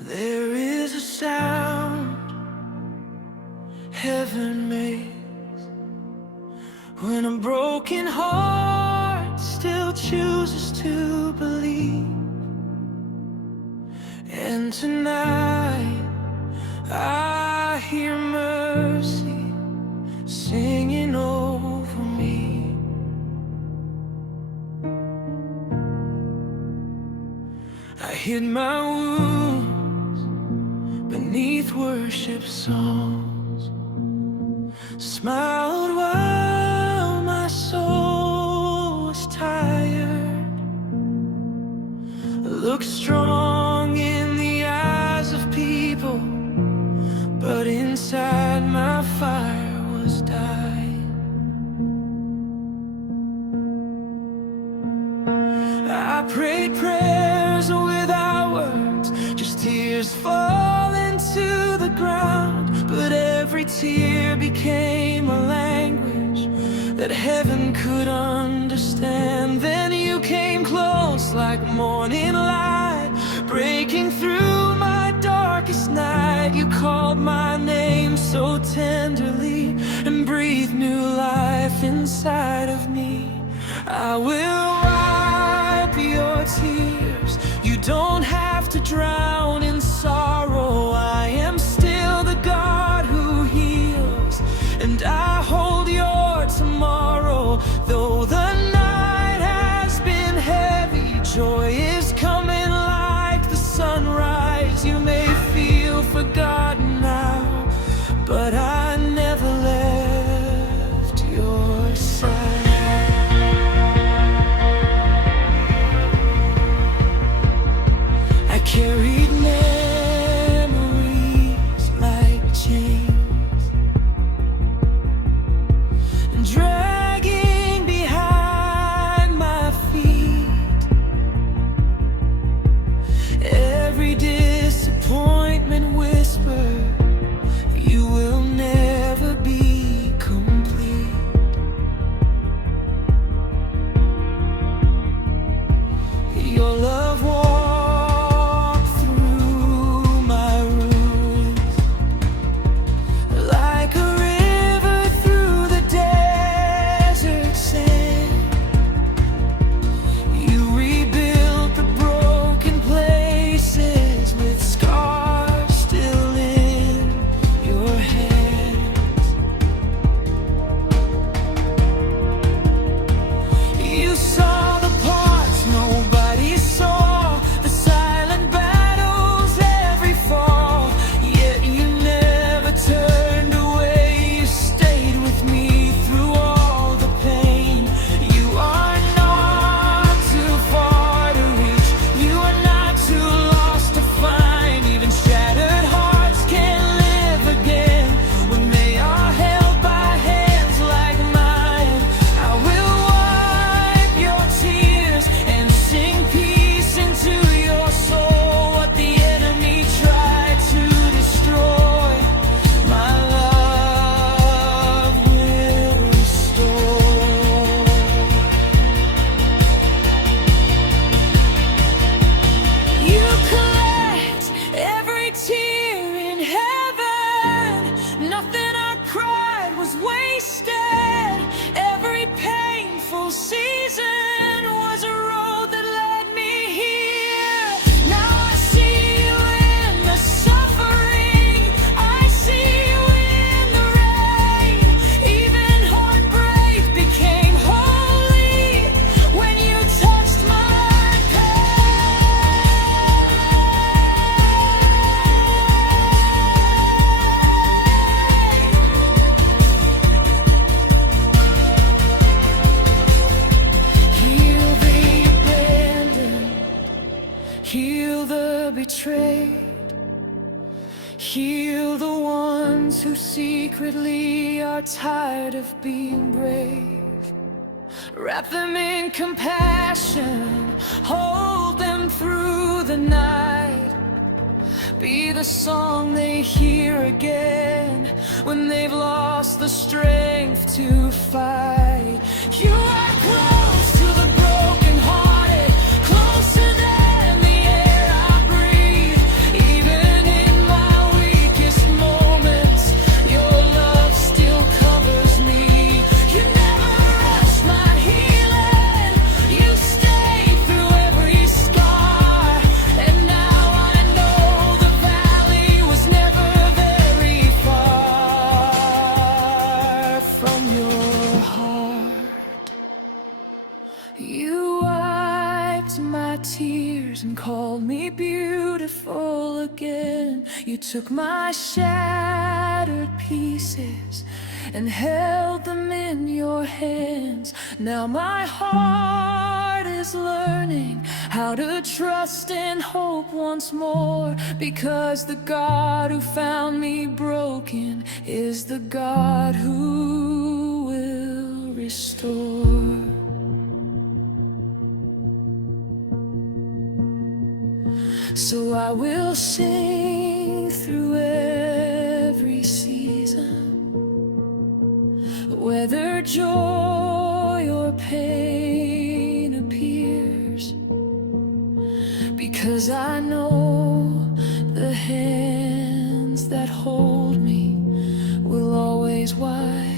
There is a sound heaven makes when a broken heart still chooses to believe. And tonight I hear mercy singing over me. I hid my wounds beneath worship songs, smiled while my soul was tired, looked strong in the eyes of people, but inside my fire was dying. I prayed prayers without words, just tears falling to the ground, but every tear became a language that heaven could understand. Then you came close like morning light, breaking through my darkest night. You called my name so tenderly and breathed new life inside of me. I will wipe your tears. You don't have to drown in sorrow. I am still the God who heals, and I hold your tomorrow. Though the night has been heavy, joy is coming like the sunrise. You may feel forgotten now, but I never left your side. I carried memories like chains, dragging behind my feet. Every disappointment whispered, you will never be complete. Your love walked through my ruins like a river through the desert sand. You rebuilt the broken places with scars still in your hands. You saw the parts nobody saw, the silent battles, every fall. Yet you never turned away. You stayed with me through all the pain. You are not too far to reach. You are not too lost to find. Even shattered hearts can live again when they are held by hands like mine. I will wipe your tears and sing peace into your soul. What the enemy tried to destroy, my love will restore. You collect every tear in heaven. Nothing I cried was wasted. Every painful season was a road that led me here. Now I see you in the suffering. I see you in the rain. Even heartbreak became holy when you touched my pain. Heal the abandoned, heal the betrayed, heal the ones who secretly are tired of being brave. Wrap them in compassion, hold them through the night. Be the song they hear again when they've lost the strength to fight. You are close to the brokenhearted, closer than the air I breathe. Even tears and called me beautiful again. You took my shattered pieces and held them in your hands. Now my heart is learning how to trust and hope once more, because the God who found me broken is the God who will restore. So I will sing through every season, whether joy or pain appears, because I know the hands that hold me will always wipe